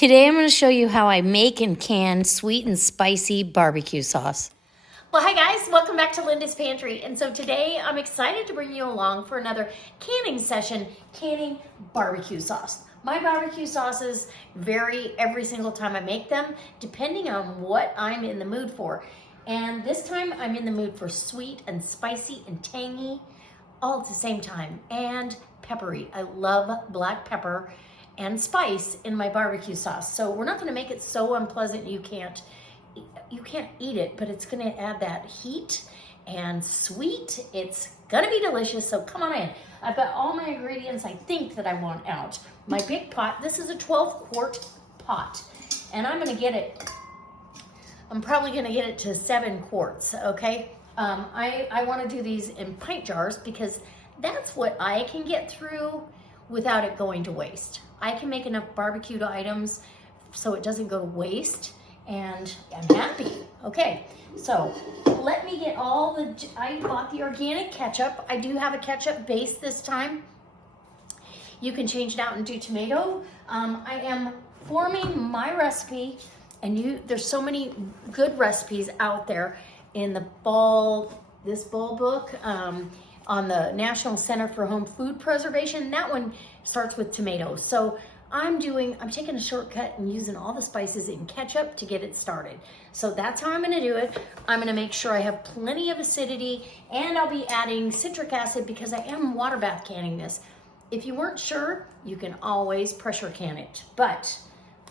Today I'm going to show you how I make and can sweet and spicy barbecue sauce. Well, hi guys, welcome back to Linda's Pantry. And so today I'm excited to bring you along for another canning session, canning barbecue sauce. My barbecue sauces vary every single time I make them, depending on what I'm in the mood for. And this time I'm in the mood for sweet and spicy and tangy all at the same time, and peppery. I love black pepper and spice in my barbecue sauce. So we're not gonna make it so unpleasant you can't eat it, but it's gonna add that heat and sweet. It's gonna be delicious, so come on in. I've got all my ingredients I think that I want out. My big pot, this is a 12-quart pot, and I'm probably gonna get it to 7 quarts, okay? I wanna do these in pint jars because that's what I can get through without it going to waste. I can make enough barbecued items so it doesn't go to waste, and I'm happy. Okay, so let me get I bought the organic ketchup. I do have a ketchup base this time. You can change it out and do tomato. I am forming my recipe, and there's so many good recipes out there in this ball book, on the National Center for Home Food Preservation. That one starts with tomatoes. So I'm taking a shortcut and using all the spices in ketchup to get it started. So that's how I'm gonna do it. I'm gonna make sure I have plenty of acidity, and I'll be adding citric acid because I am water bath canning this. If you weren't sure, you can always pressure can it, but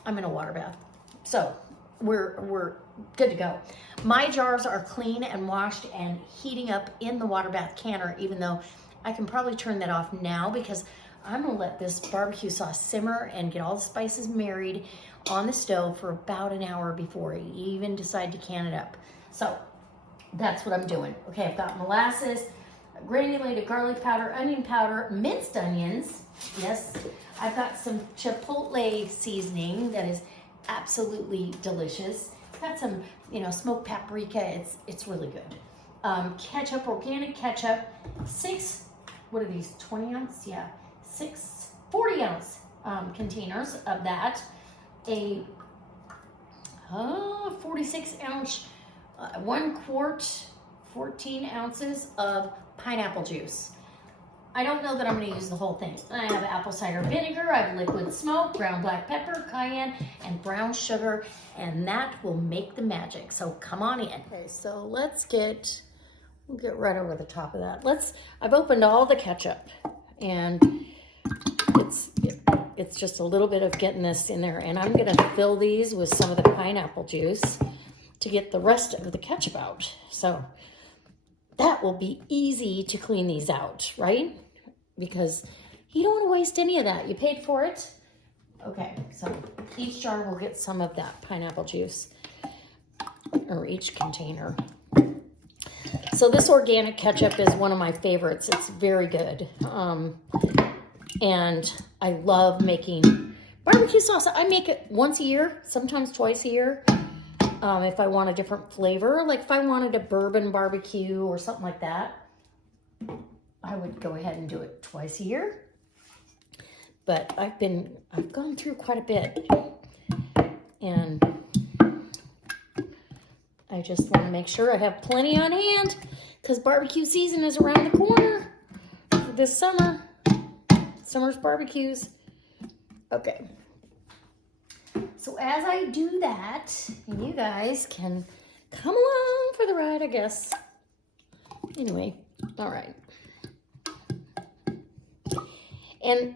I'm in a water bath. So we're good to go. My jars are clean and washed and heating up in the water bath canner, even though I can probably turn that off now because I'm gonna let this barbecue sauce simmer and get all the spices married on the stove for about an hour before I even decide to can it up. So that's what I'm doing. Okay, I've got molasses, granulated garlic powder, onion powder, minced onions. Yes, I've got some chipotle seasoning that is absolutely delicious. It's got some, smoked paprika. It's really good. Ketchup, organic ketchup, 6, what are these, 20 ounce? Yeah, 40 ounce containers of that. A 46 ounce, 1 quart, 14 ounces of pineapple juice. I don't know that I'm going to use the whole thing. I have apple cider vinegar, I have liquid smoke, ground black pepper, cayenne, and brown sugar, and that will make the magic. So come on in. Okay, so we'll get right over the top of that. I've opened all the ketchup, and it's just a little bit of getting this in there, and I'm going to fill these with some of the pineapple juice to get the rest of the ketchup out. So that will be easy to clean these out, right? Because you don't want to waste any of that. You paid for it. Okay, so each jar will get some of that pineapple juice, or each container. So this organic ketchup is one of my favorites. It's very good. And I love making barbecue sauce. I make it once a year, sometimes twice a year. If I want a different flavor, like if I wanted a bourbon barbecue or something like that, I would go ahead and do it twice a year. But I've gone through quite a bit, and I just want to make sure I have plenty on hand because barbecue season is around the corner for this summer. Summer's barbecues. Okay. So as I do that, and you guys can come along for the ride, I guess. Anyway, all right. And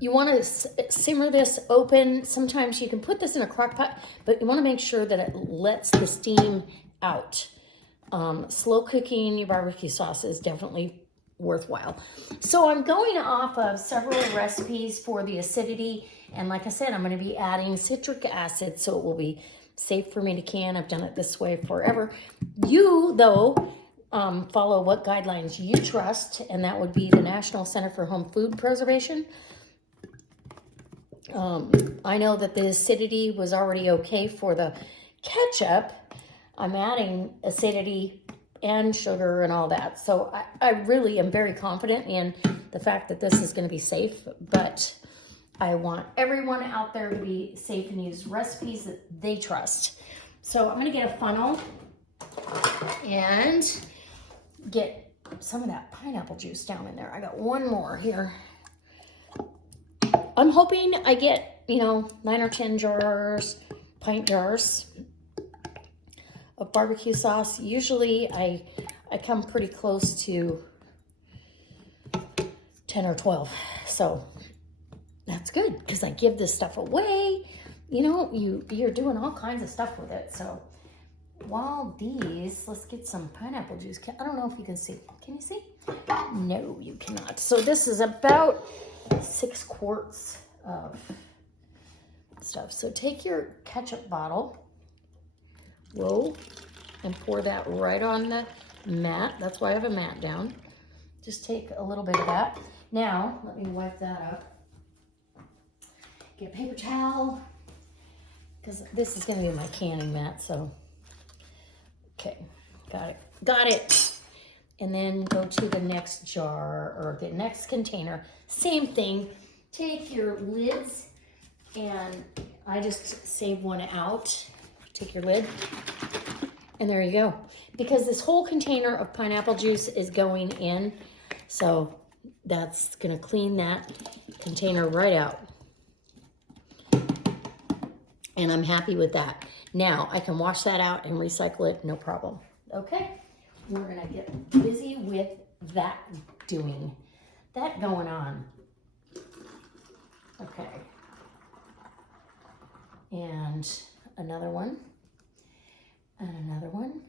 you want to simmer this open. Sometimes you can put this in a crock pot, but you want to make sure that it lets the steam out. Slow cooking your barbecue sauce is definitely worthwhile. So I'm going off of several recipes for the acidity, and like I said, I'm going to be adding citric acid so it will be safe for me to can. I've done it this way forever. You, though, follow what guidelines you trust, and that would be the National Center for Home Food Preservation. I know that the acidity was already okay for the ketchup. I'm adding acidity and sugar and all that. So I really am very confident in the fact that this is going to be safe, but I want everyone out there to be safe and use recipes that they trust. So I'm gonna get a funnel and get some of that pineapple juice down in there. I got one more here. I'm hoping I get, 9 or 10 jars, pint jars of barbecue sauce. Usually I come pretty close to 10 or 12. So that's good because I give this stuff away. You're doing all kinds of stuff with it. So while let's get some pineapple juice. I don't know if you can see. Can you see? No, you cannot. So this is about 6 quarts of stuff. So take your ketchup bottle, and pour that right on the mat. That's why I have a mat down. Just take a little bit of that. Now, let me wipe that up. Get a paper towel, because this is going to be my canning mat, so. Okay, got it. And then go to the next jar, or the next container. Same thing. Take your lids, and I just save one out. Take your lid, and there you go. Because this whole container of pineapple juice is going in, so that's gonna clean that container right out. And I'm happy with that. Now I can wash that out and recycle it, no problem. Okay, we're gonna get busy with that going on. Okay. And another one. And another one.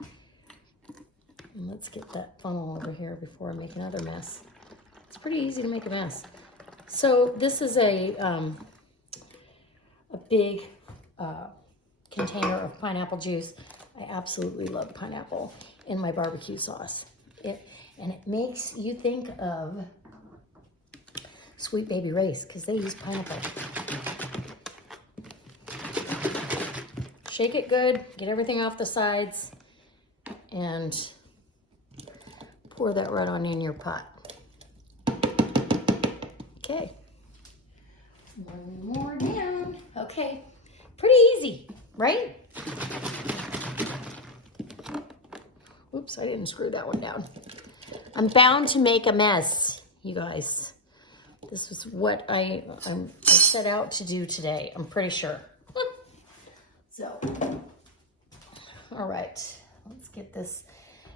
And let's get that funnel over here before I make another mess. It's pretty easy to make a mess. So this is a big container of pineapple juice. I absolutely love pineapple in my barbecue sauce. It makes you think of Sweet Baby Ray's because they use pineapple. Shake it good, get everything off the sides, and pour that right on in your pot. Okay. One more down. Okay. Pretty easy, right? Oops, I didn't screw that one down. I'm bound to make a mess, you guys. This is what I set out to do today, I'm pretty sure. So, all right, let's get this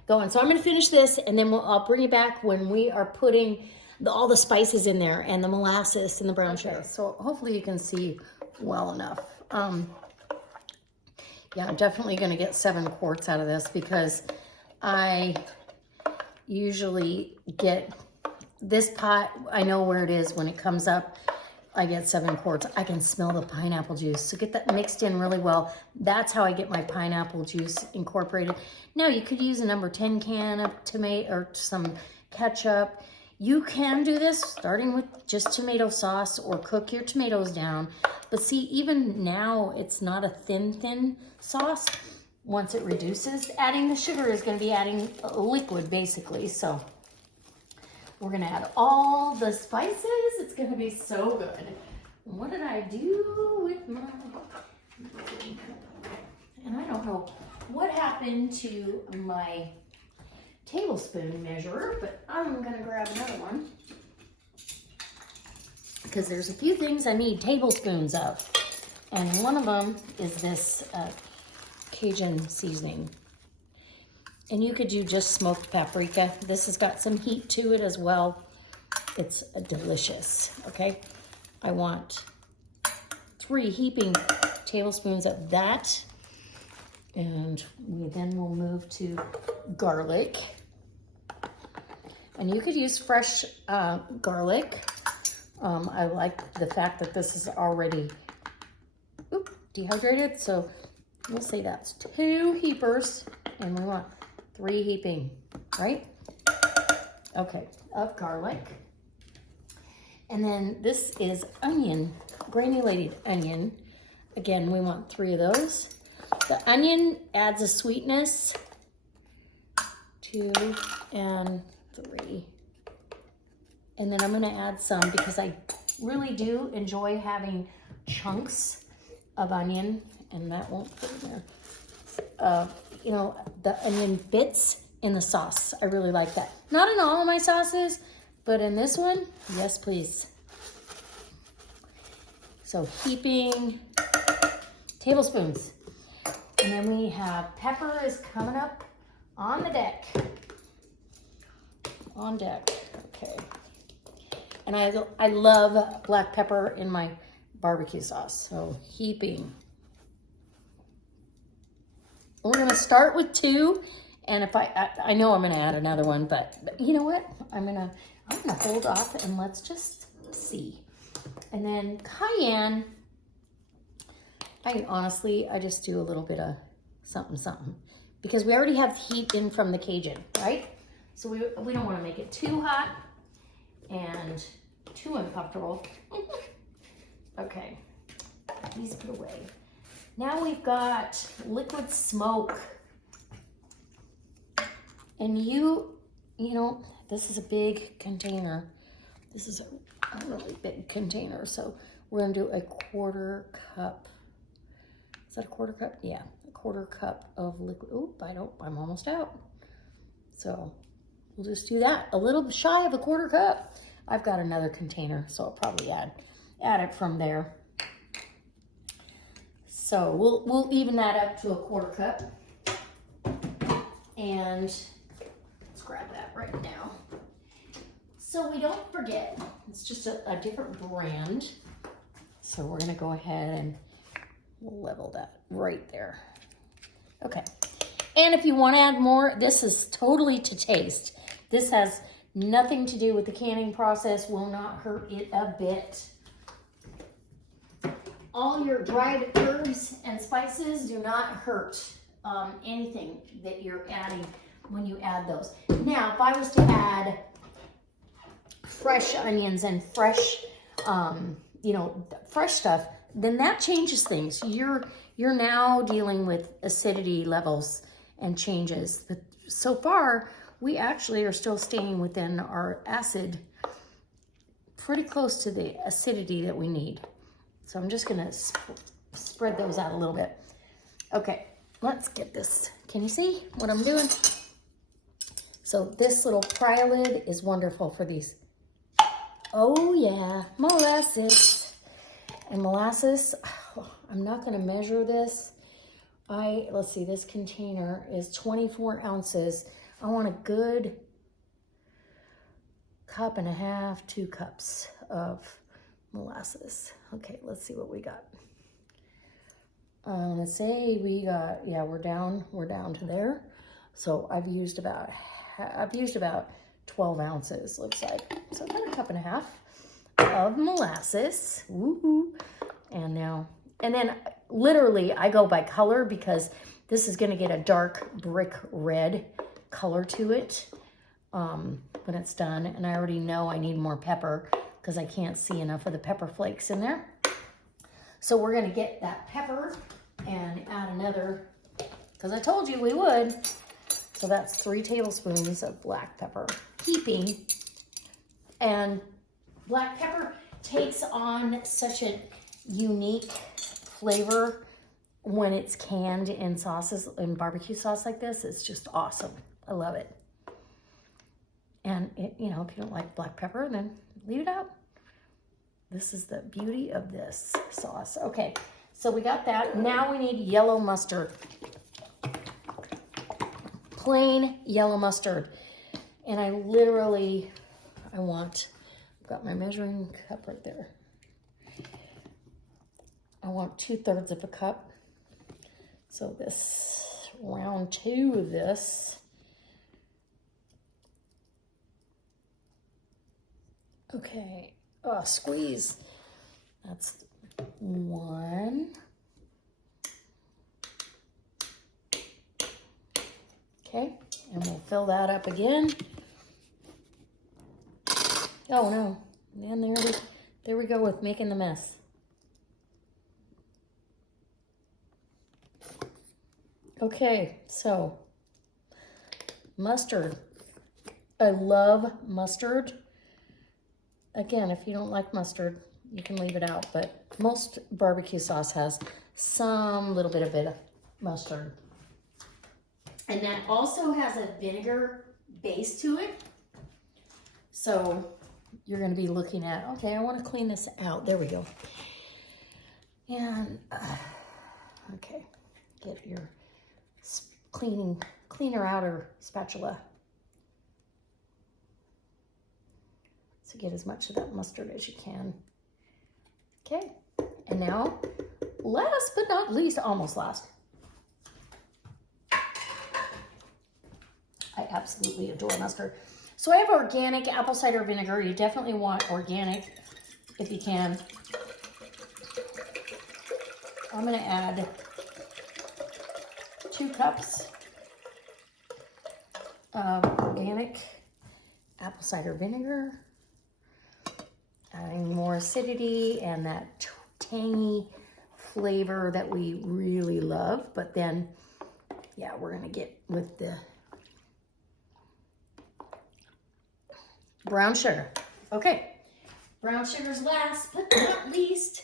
going. So I'm gonna finish this and then I'll bring you back when we are putting all the spices in there and the molasses and the brown sugar. So hopefully you can see well enough. Yeah, I'm definitely gonna get 7 quarts out of this because I usually get this pot, I know where it is when it comes up. I get 7 quarts. I can smell the pineapple juice. So get that mixed in really well. That's how I get my pineapple juice incorporated. Now you could use a number 10 can of tomato or some ketchup. You can do this starting with just tomato sauce or cook your tomatoes down. But see, even now it's not a thin sauce. Once it reduces, adding the sugar is going to be adding a liquid basically. So we're gonna add all the spices. It's gonna be so good. What did I do with my, and I don't know what happened to my tablespoon measurer, but I'm gonna grab another one because there's a few things I need tablespoons of. And one of them is this Cajun seasoning. And you could do just smoked paprika. This has got some heat to it as well. It's delicious, okay? I want 3 heaping tablespoons of that. And we then will move to garlic. And you could use fresh garlic. I like the fact that this is already dehydrated. So we'll say that's 2 heapers. And we want 3 heaping, right? Okay, of garlic. And then this is onion, granulated onion. Again, we want 3 of those. The onion adds a sweetness. 2 and 3. And then I'm gonna add some because I really do enjoy having chunks of onion, and that won't fit in there. You know, the onion bits in the sauce. I really like that. Not in all of my sauces, but in this one, yes, please. So heaping tablespoons. And then we have pepper is coming up on the deck. On deck, okay. And I love black pepper in my barbecue sauce. So heaping. We're gonna start with 2, and if I know I'm gonna add another one, but you know what? I'm gonna hold off and let's just see. And then cayenne, I just do a little bit of something because we already have heat in from the Cajun, right? So we don't want to make it too hot and too uncomfortable. Okay, these put away. Now we've got liquid smoke. And you know, this is a big container. This is a really big container. So we're gonna do a 1/4 cup. Is that a 1/4 cup? Yeah, a 1/4 cup of liquid. Oop, I'm almost out. So we'll just do that. A little shy of a 1/4 cup. I've got another container, so I'll probably add it from there. So we'll even that up to a 1/4 cup. And let's grab that right now. So we don't forget, it's just a different brand. So we're gonna go ahead and level that right there. Okay. And if you want to add more, this is totally to taste. This has nothing to do with the canning process, will not hurt it a bit. All your dried herbs and spices do not hurt anything that you're adding when you add those. Now, if I was to add fresh onions and fresh, fresh stuff, then that changes things. You're now dealing with acidity levels and changes. But so far, we actually are still staying within our acid, pretty close to the acidity that we need. So I'm just gonna spread those out a little bit. Okay, let's get this. Can you see what I'm doing? So this little pry lid is wonderful for these. Oh yeah, molasses. And molasses, I'm not gonna measure this. Let's see, this container is 24 ounces. I want a good 1.5 cups, 2 cups of molasses. Okay, let's see what we got. Let's say we got, yeah, we're down to there. So I've used about 12 ounces, looks like. So about 1.5 cups of molasses. Woohoo. And then literally I go by color because this is gonna get a dark brick red color to it when it's done. And I already know I need more pepper because I can't see enough of the pepper flakes in there. So we're gonna get that pepper and add another, because I told you we would. So that's 3 tablespoons of black pepper. Heaping. And black pepper takes on such a unique flavor when it's canned in sauces, in barbecue sauce like this. It's just awesome. I love it. And if you don't like black pepper, then leave it out. This is the beauty of this sauce. Okay, so we got that. Now we need yellow mustard. Plain yellow mustard. And I've got my measuring cup right there. I want 2/3 of a cup. So this, round 2 of this. Okay, squeeze. That's 1. Okay, and we'll fill that up again. Oh no, and there we go with making the mess. Okay, so mustard. I love mustard. Again, if you don't like mustard, you can leave it out, but most barbecue sauce has some little bit of mustard. And that also has a vinegar base to it. So you're gonna be looking at, okay, I wanna clean this out. There we go. And, okay, get your cleaner outer spatula. So get as much of that mustard as you can. Okay, and now last but not least, almost last. I absolutely adore mustard. So I have organic apple cider vinegar. You definitely want organic if you can. I'm gonna add 2 cups of organic apple cider vinegar, adding more acidity and that tangy flavor that we really love. But then, yeah, we're gonna get with the brown sugar. Okay, brown sugar's last but not least.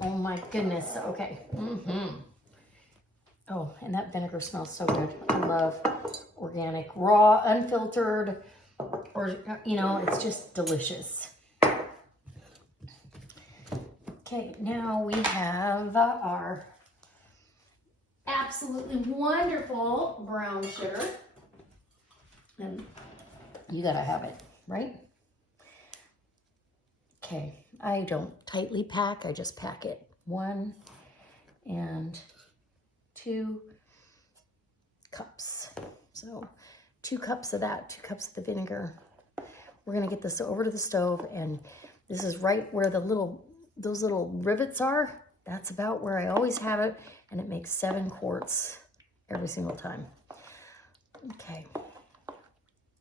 Oh my goodness, okay. Oh, and that vinegar smells so good. I love organic, raw, unfiltered, or, you know, it's just delicious. Okay, now we have our absolutely wonderful brown sugar. And you gotta have it, right? Okay, I don't tightly pack, I just pack it. 1 and 2 cups. So 2 cups of that, 2 cups of the vinegar. We're gonna get this over to the stove, and this is right where those little rivets are. That's about where I always have it, and it makes 7 quarts every single time. Okay.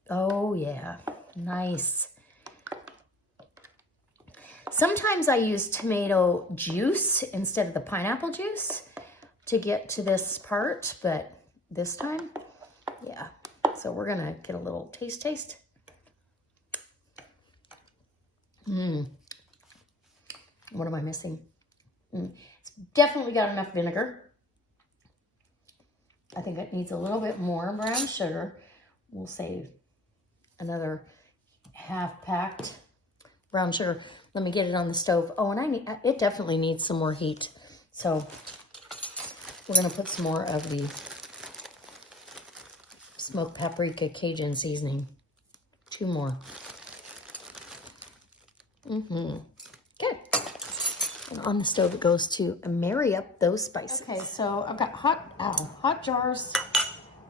Oh yeah, nice. Sometimes I use tomato juice instead of the pineapple juice to get to this part, but this time, yeah. So we're gonna get a little taste. What am I missing? It's definitely got enough vinegar. I think it needs a little bit more brown sugar. We'll save another half packed brown sugar. Let me get it on the stove. Oh, and it definitely needs some more heat. So we're gonna put some more of the smoked paprika Cajun seasoning. 2 more. Okay. And on the stove it goes to marry up those spices. Okay, so I've got hot jars.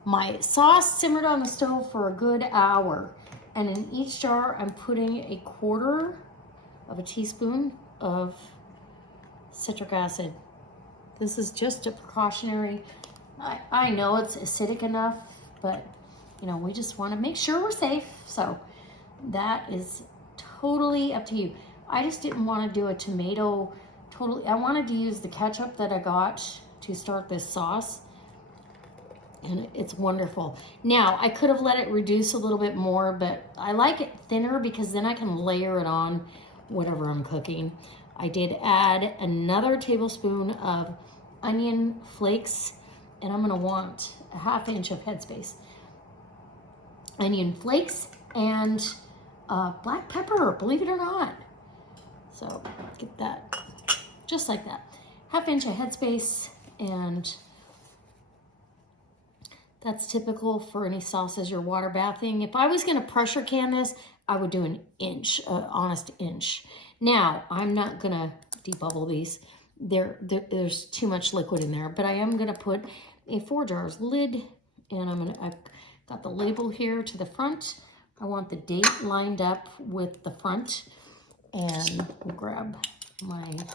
My sauce simmered on the stove for a good hour. And in each jar, I'm putting a 1/4 of a teaspoon of citric acid. This is just a precautionary. I know it's acidic enough, but you know, we just want to make sure we're safe. So that is totally up to you. I just didn't want to do a tomato I wanted to use the ketchup that I got to start this sauce. And it's wonderful. Now, I could have let it reduce a little bit more, but I like it thinner because then I can layer it on whatever I'm cooking. I did add another tablespoon of onion flakes, and I'm gonna want a 1/2 inch of headspace. Onion flakes and black pepper, believe it or not. So get that, just like that. 1/2 inch of headspace, and that's typical for any sauces you're water bathing. If I was gonna pressure can this, I would do an inch, honest inch. Now, I'm not gonna debubble these. There's too much liquid in there, but I am gonna put a 4 jars lid, and I've got the label here to the front. I want the date lined up with the front, and we'll grab my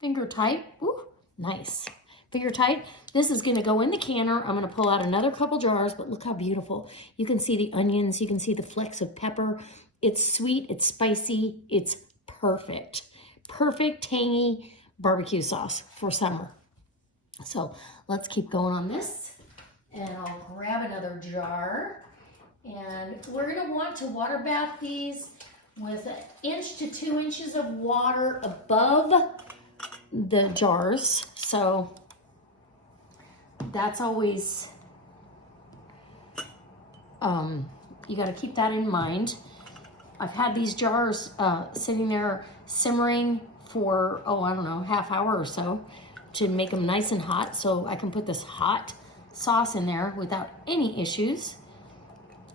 finger tight. Ooh, nice. Finger tight. This is gonna go in the canner. I'm gonna pull out another couple jars, but look how beautiful. You can see the onions, you can see the flecks of pepper. It's sweet, it's spicy, it's perfect. Perfect tangy barbecue sauce for summer. So let's keep going on this. And I'll grab another jar. And we're gonna want to water bath these with 1 inch to 2 inches of water above the jars. So that's always, you got to keep that in mind. I've had these jars sitting there simmering for, I don't know, half hour or so to make them nice and hot so I can put this hot sauce in there without any issues.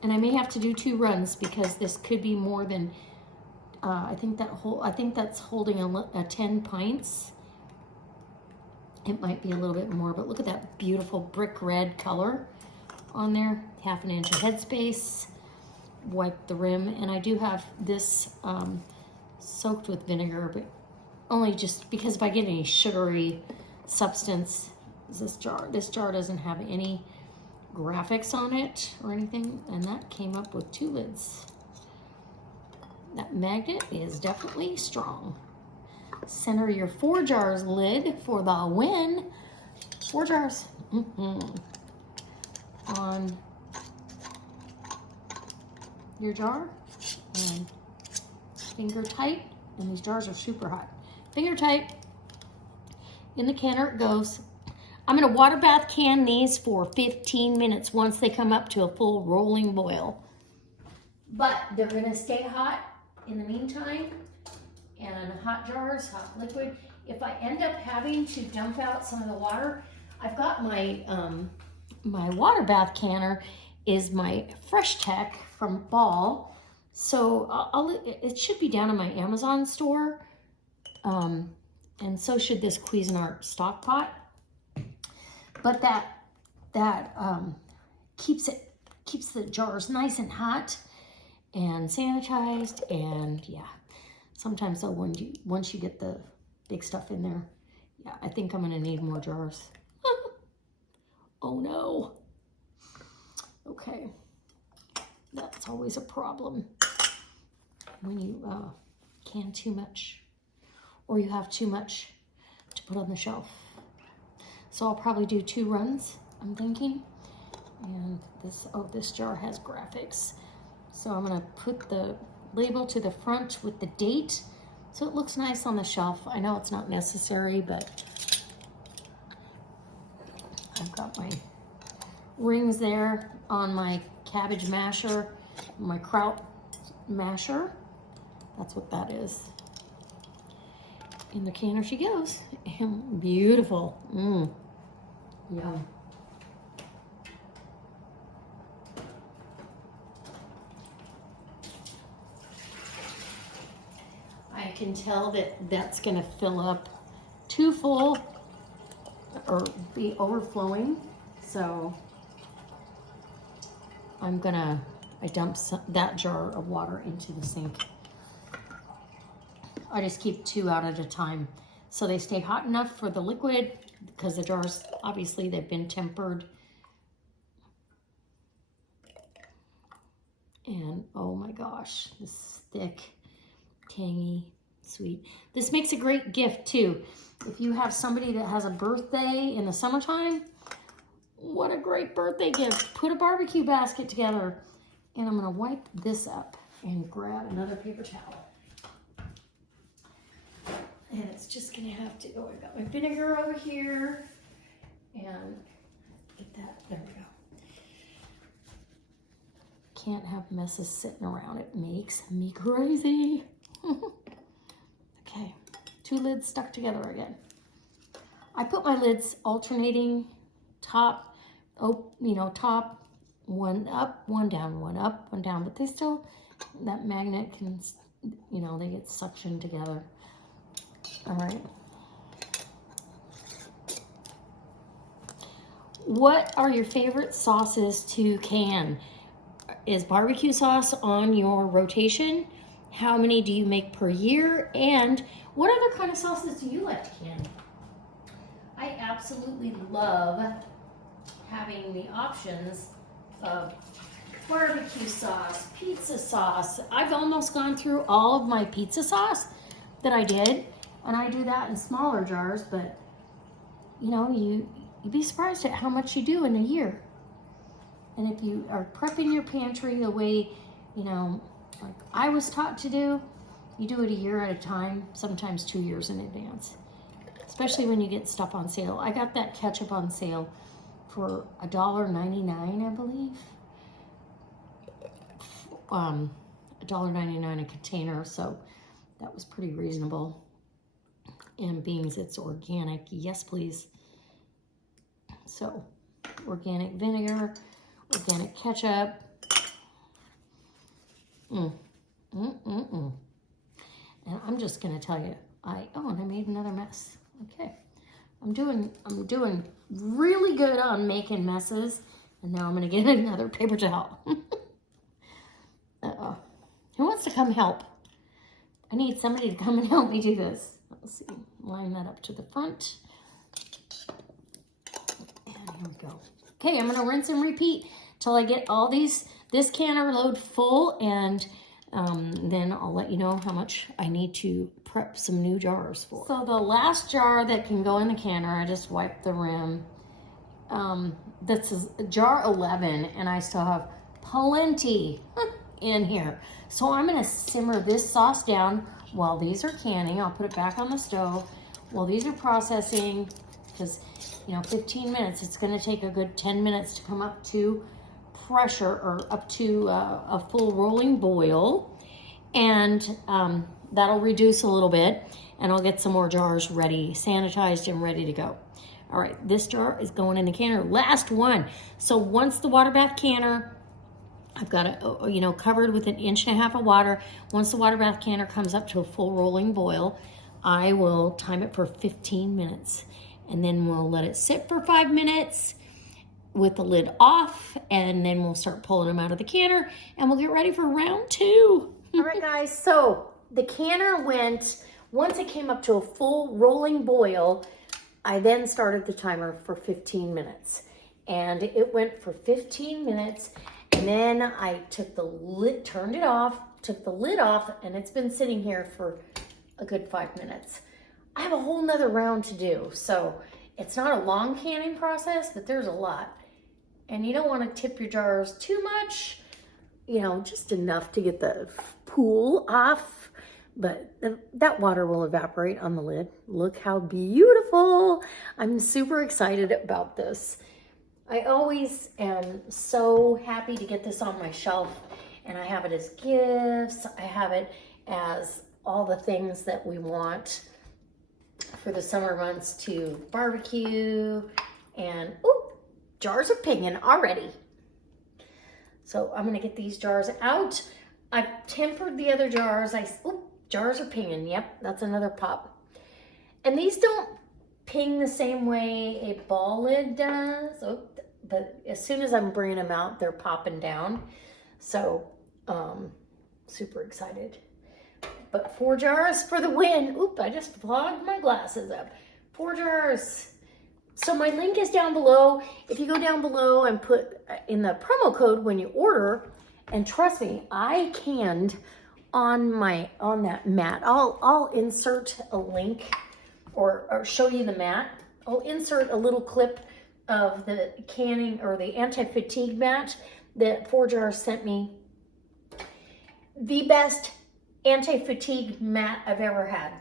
And I may have to do 2 runs because this could be more than, I think that's holding a 10 pints. It might be a little bit more, but look at that beautiful brick red color on there. 1/2 inch of headspace. Wipe the rim, and I do have this soaked with vinegar, but only just because if I get any sugary substance, this jar doesn't have any graphics on it or anything, and that came up with 2 lids. That magnet is definitely strong. Center your 4 jars lid for the win. 4 jars on your jar, and finger tight, and these jars are super hot. Finger tight. In the canner it goes. I'm gonna water bath can these for 15 minutes once they come up to a full rolling boil. But they're gonna stay hot in the meantime, and hot jars, hot liquid. If I end up having to dump out some of the water, I've got my, my water bath canner is my Fresh Tech from Ball. So it should be down in my Amazon store. And so should this Cuisinart stock pot. But that keeps the jars nice and hot and sanitized, and yeah. Sometimes though, once you get the big stuff in there, yeah, I think I'm gonna need more jars. Oh no. Okay, that's always a problem when you can too much, or you have too much to put on the shelf. So I'll probably do 2 runs, I'm thinking. And this jar has graphics. So I'm gonna put the label to the front with the date so it looks nice on the shelf. I know it's not necessary, but I've got my rings there on my cabbage masher, my kraut masher. That's what that is. In the canner she goes. Beautiful. Yum. I can tell that that's gonna fill up too full or be overflowing. So I dump that jar of water into the sink. I just keep 2 out at a time so they stay hot enough for the liquid, because the jars, obviously they've been tempered. And oh my gosh, this is thick, tangy, sweet. This makes a great gift too. If you have somebody that has a birthday in the summertime, what a great birthday gift. Put a barbecue basket together. And I'm gonna wipe this up and grab another paper towel. And it's just gonna have to, I've got my vinegar over here, and get that, there we go. Can't have messes sitting around, it makes me crazy. Okay, 2 lids stuck together again. I put my lids alternating, top, top, 1 up, 1 down, 1 up, 1 down, but they still, that magnet can, they get suctioned together. All right. What are your favorite sauces to can? Is barbecue sauce on your rotation? How many do you make per year? And what other kind of sauces do you like to can? I absolutely love having the options of barbecue sauce, pizza sauce. I've almost gone through all of my pizza sauce that I did, and I do that in smaller jars, but you'd be surprised at how much you do in a year. And if you are prepping your pantry the way, like I was taught to do. You do it a year at a time, sometimes 2 years in advance, especially when you get stuff on sale. I got that ketchup on sale for $1.99, I believe. $1.99 a container, so that was pretty reasonable. And beans, it's organic. Yes, please. So, organic vinegar, organic ketchup. And I'm just gonna tell you, and I made another mess. Okay, I'm doing really good on making messes, and now I'm gonna get another paper towel. Who wants to come help? I need somebody to come and help me do this. Let's see, line that up to the front. And here we go. Okay, I'm gonna rinse and repeat till I get all this canner load full, and then I'll let you know how much I need to prep some new jars for. So the last jar that can go in the canner, I just wiped the rim. This is jar 11, and I still have plenty in here. So I'm gonna simmer this sauce down while these are canning. I'll put it back on the stove while these are processing, because 15 minutes, it's gonna take a good 10 minutes to come up to pressure, or up to a full rolling boil, and that'll reduce a little bit, and I'll get some more jars ready, sanitized and ready to go. All right, this jar is going in the canner, last one. So once the water bath canner, I've got it covered with 1.5 inches of water. Once the water bath canner comes up to a full rolling boil, I will time it for 15 minutes, and then we'll let it sit for 5 minutes with the lid off, and then we'll start pulling them out of the canner, and we'll get ready for round 2. All right, guys, so the canner went, once it came up to a full rolling boil, I then started the timer for 15 minutes, and it went for 15 minutes, and then I took the lid, turned it off, took the lid off, and it's been sitting here for a good 5 minutes. I have a whole nother round to do, so it's not a long canning process, but there's a lot. And you don't want to tip your jars too much, just enough to get the pool off, but that water will evaporate on the lid. Look how beautiful. I'm super excited about this. I always am so happy to get this on my shelf, and I have it as gifts. I have it as all the things that we want for the summer months to barbecue, and jars are pinging already. So I'm gonna get these jars out. I've tempered the other jars. Jars are pinging. Yep, that's another pop. And these don't ping the same way a ball lid does. But as soon as I'm bringing them out, they're popping down. So, super excited. But 4 jars for the win. Oop, I just clogged my glasses up. 4 jars. So my link is down below. If you go down below and put in the promo code when you order, and trust me, I canned on that mat. I'll insert a link or show you the mat. I'll insert a little clip of the canning or the anti-fatigue mat that 4 Jars sent me. The best anti-fatigue mat I've ever had.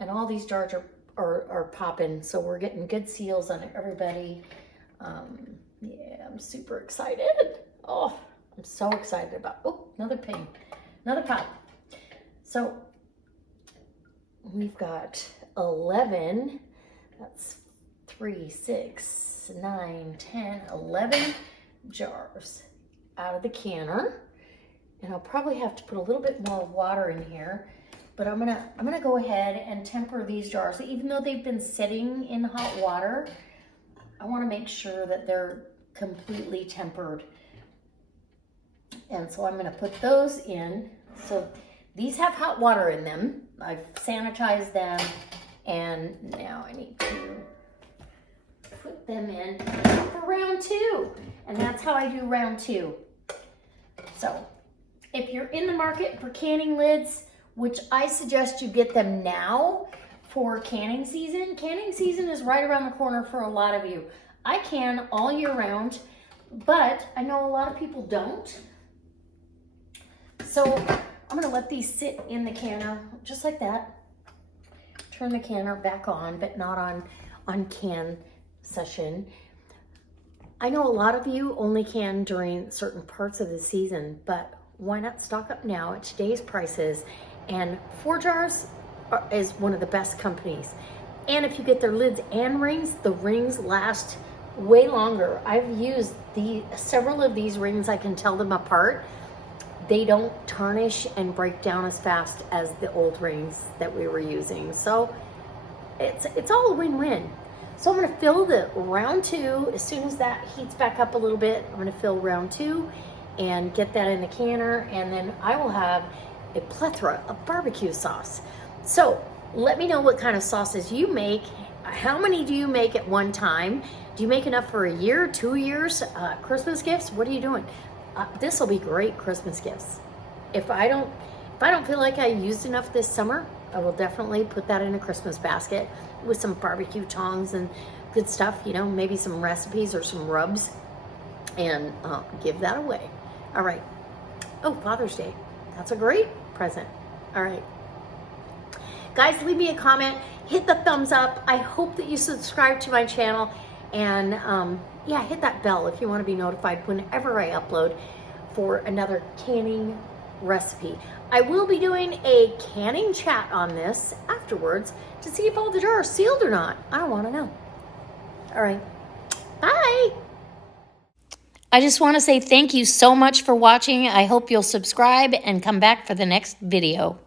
And all these jars are popping, so we're getting good seals on everybody. Yeah, I'm super excited. Oh, I'm so excited about, another ping, another pop. So we've got 11, that's 3, 6, 9, 10, 11 jars out of the canner. And I'll probably have to put a little bit more water in here, but I'm gonna go ahead and temper these jars. Even though they've been sitting in hot water, I wanna make sure that they're completely tempered. And so I'm gonna put those in. So these have hot water in them. I've sanitized them, and now I need to put them in for round 2. And that's how I do round 2. So if you're in the market for canning lids, which I suggest you get them now for canning season. Canning season is right around the corner for a lot of you. I can all year round, but I know a lot of people don't. So I'm gonna let these sit in the canner just like that. Turn the canner back on, but not on can session. I know a lot of you only can during certain parts of the season, but why not stock up now at today's prices? And 4Jars is one of the best companies. And if you get their lids and rings, the rings last way longer. I've used several of these rings. I can tell them apart. They don't tarnish and break down as fast as the old rings that we were using. So it's all a win-win. So I'm gonna fill the round 2. As soon as that heats back up a little bit, I'm gonna fill round 2 and get that in the canner, and then I will have a plethora of barbecue sauce. So let me know what kind of sauces you make. How many do you make at one time? Do you make enough for a year, 2 years, Christmas gifts? What are you doing? This will be great Christmas gifts. If I don't feel like I used enough this summer, I will definitely put that in a Christmas basket with some barbecue tongs and good stuff, you know, maybe some recipes or some rubs, and give that away. All right. Oh, Father's Day. That's a great present. All right. Guys, leave me a comment. Hit the thumbs up. I hope that you subscribe to my channel. And yeah, hit that bell if you want to be notified whenever I upload for another canning recipe. I will be doing a canning chat on this afterwards to see if all the jars are sealed or not. I want to know. All right. Bye. I just want to say thank you so much for watching. I hope you'll subscribe and come back for the next video.